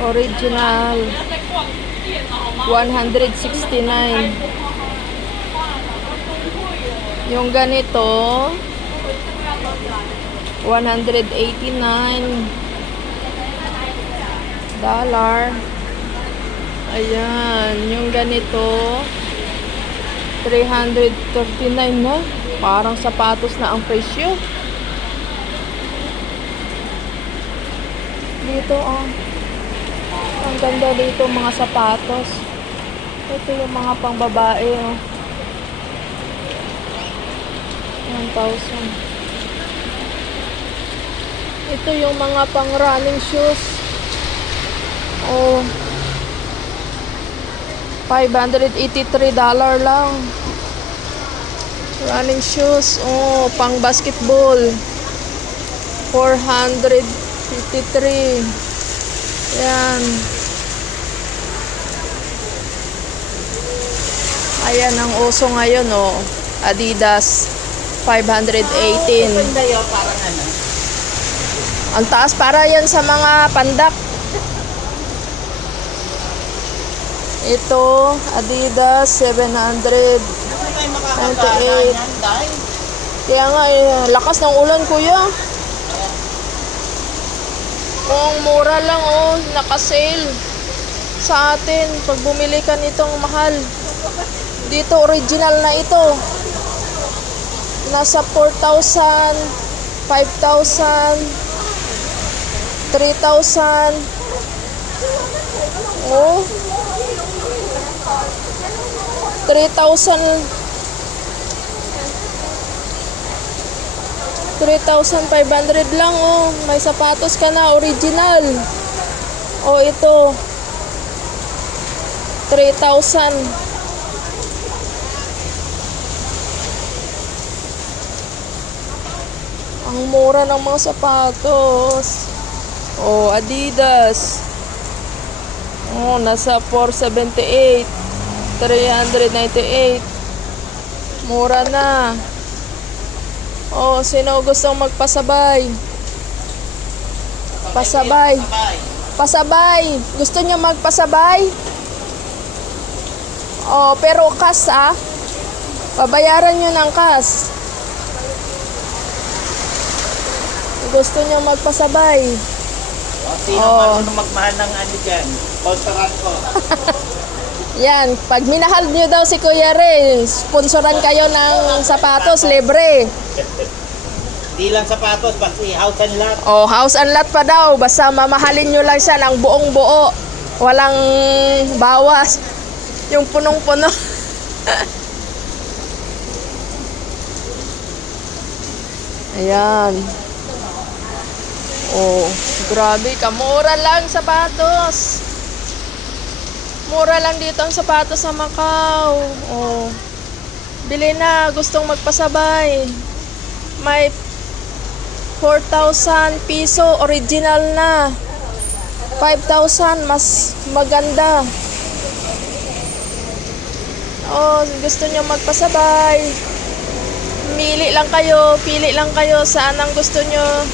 Original. 169. Yung ganito, 189 dollar. Ayan, yung ganito 339 na. Parang sapatos na ang presyo. Dito ang ganda dito mga sapatos. Ito yung mga pangbabae 1,000. Ito yung mga pang running shoes. $583 lang. Running shoes. Pang basketball. 453. Yan. Ayan ang uso ngayon, Adidas 518. Parang ano. Ang taas para yan sa mga pandak. Ito, Adidas 798. Kaya nga lakas ng ulan, kuya. Kung mura lang, naka-sale sa atin pag bumili ka nitong mahal. Dito original na ito. Nasa 4,000, 5,000, 3,000. 3,500 lang, may sapatos ka na original. Ito 3,000. Ang mura ng mga sapatos. Adidas. Nasa 478, 398. Mura na. Sino gustong magpasabay? Pasabay. Gusto niyo magpasabay? Pero cash Babayaran niyo ng cash. Gusto niyo magpasabay? Sino marunong magmahal ng ano dyan? Sponsoran ko. Yan, pag minahal niyo daw si Kuya Ray, sponsoran kayo ng sapatos, libre. Di lang sapatos, pati house and lot. House and lot pa daw. Basta mamahalin nyo lang siya ng buong buo. Walang bawas. Yung punong-puno. Ayan. Grabe, kamura lang sapatos. Mura lang dito ang sapatos sa Macau. Bili na, gustong magpasabay. May 4,000 piso, original na. 5,000, mas maganda. Gusto nyo magpasabay. Pili lang kayo saan ang gusto nyo.